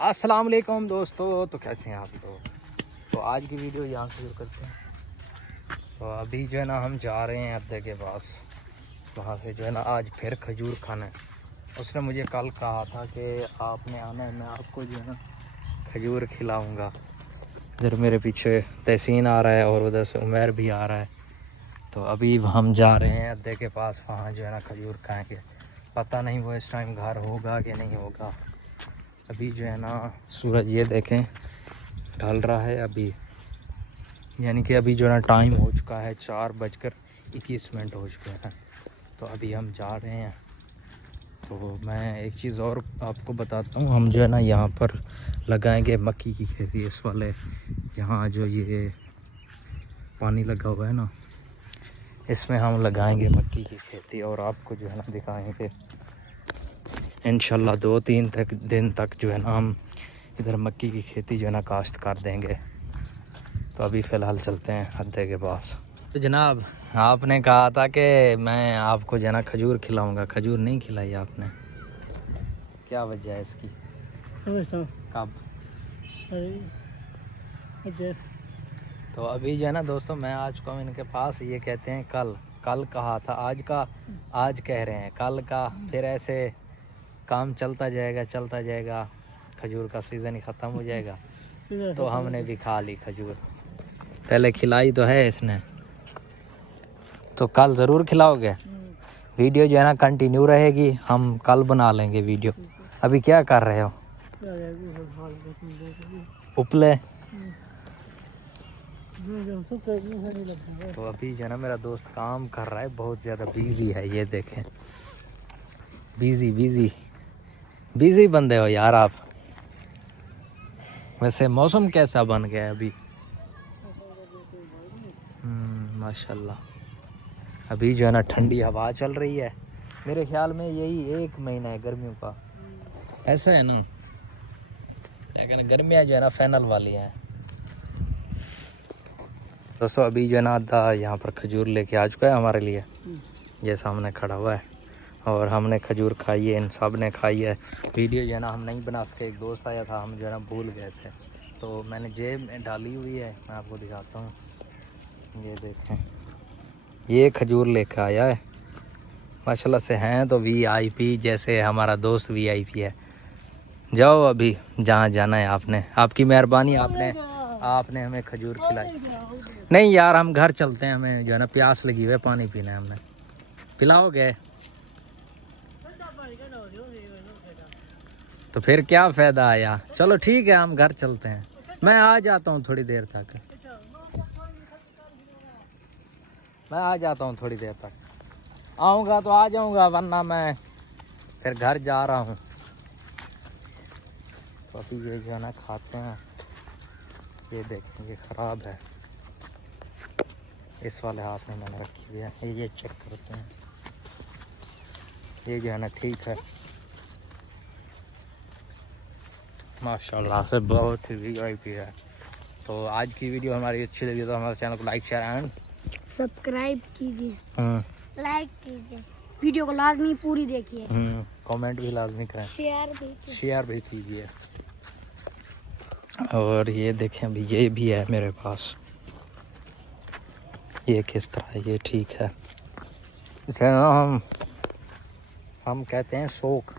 अस्सलाम वालेकुम दोस्तों। तो कैसे हैं आप लोग? तो आज की वीडियो यहाँ से शुरू करते हैं। तो अभी जो है ना हम जा रहे हैं अब्दे के पास। वहाँ से जो है ना आज फिर खजूर खाना है। उसने मुझे कल कहा था कि आपने आना है, मैं आपको जो है ना खजूर खिलाऊँगा। इधर मेरे पीछे तहसीन आ रहा है और उधर से उमर भी आ रहा है। तो अभी हम जा रहे हैं अब्दे के पास, वहाँ जो है ना खजूर खाएँगे। पता नहीं वो इस टाइम घर होगा कि नहीं होगा। अभी जो है ना सूरज ये देखें ढल रहा है अभी, यानी कि अभी जो है ना टाइम हो चुका है 4:21 हो चुके हैं। तो अभी हम जा रहे हैं। तो मैं एक चीज़ और आपको बताता हूँ, हम जो है ना यहाँ पर लगाएंगे मक्की की खेती। इस वाले यहाँ जो ये पानी लगा हुआ है ना, इसमें हम लगाएंगे मक्की की खेती और आपको जो है ना दिखाएंगे इंशाल्लाह 2-3 दिन तक जो है ना हम इधर मक्की की खेती जो है ना काश्त कर देंगे। तो अभी फ़िलहाल चलते हैं अद्दे के पास। तो जनाब आपने कहा था कि मैं आपको जो है ना खजूर खिलाऊंगा, खजूर नहीं खिलाई आपने, क्या वजह है इसकी? कब? तो अभी जो है ना दोस्तों मैं आ चुका हूँ इनके पास। ये कहते हैं कल कहा था, आज कह रहे हैं कल का। फिर ऐसे काम चलता जाएगा, खजूर का सीज़न ही ख़त्म हो जाएगा। तो हमने भी खा ली खजूर, पहले खिलाई तो है इसने। तो कल ज़रूर खिलाओगे? वीडियो जो है ना कंटिन्यू रहेगी, हम कल बना लेंगे वीडियो। अभी क्या कर रहे हो? उपले। तो अभी जो है ना मेरा दोस्त काम कर रहा है, बहुत ज़्यादा बिजी है। ये देखें, बिजी बंदे हो यार आप। वैसे मौसम कैसा बन गया है अभी? माशाल्लाह। अभी जो है ना ठंडी हवा चल रही है। मेरे ख्याल में यही 1 महीना है गर्मियों का, ऐसा है ना। लेकिन गर्मियाँ जो है ना फैनल वाली हैं। दोस्तों अभी जो है ना अद्दा यहाँ पर खजूर लेके आ चुका है हमारे लिए। ये सामने खड़ा हुआ है और हमने खजूर खाई है, इन सब ने खाई है। वीडियो जो है ना हम नहीं बना सके, एक दोस्त आया था, हम जो है ना भूल गए थे। तो मैंने जेब में डाली हुई है, मैं आपको दिखाता हूँ। ये देखें, ये खजूर लेकर आया है। माशाल्लाह से हैं तो VIP, जैसे हमारा दोस्त VIP है। जाओ अभी जहाँ जाना है आपने, आपकी मेहरबानी, आपने हमें खजूर खिलाई। नहीं यार हम घर चलते हैं, हमें जो है ना प्यास लगी हुई है, पानी पीना है हमने। पिलाओगे? तो फिर क्या फ़ायदा आया? चलो ठीक है हम घर चलते हैं, मैं आ जाता हूँ थोड़ी देर तक। मैं आ जाता हूँ थोड़ी देर तक, आऊँगा तो आ जाऊँगा, वरना मैं फिर घर जा रहा हूँ। तो अभी ये जो है ना खाते हैं। ये देखें ये ख़राब है, इस वाले हाथ में मैंने रखी हुई है। ये चेक करते हैं, ये जो है ना ठीक है माशाल्लाह से, बहुत ही VIP है। तो आज की वीडियो हमारी अच्छी लगी तो हमारे चैनल को लाइक शेयर एंड सब्सक्राइब कीजिए, लाइक कीजिए, वीडियो को लाजमी पूरी देखिए, कमेंट भी लाजमी करें, शेयर भी कीजिए। और ये देखें अभी ये भी है मेरे पास, ये किस तरह है, ये ठीक है। इसे ना हम कहते हैं शौक।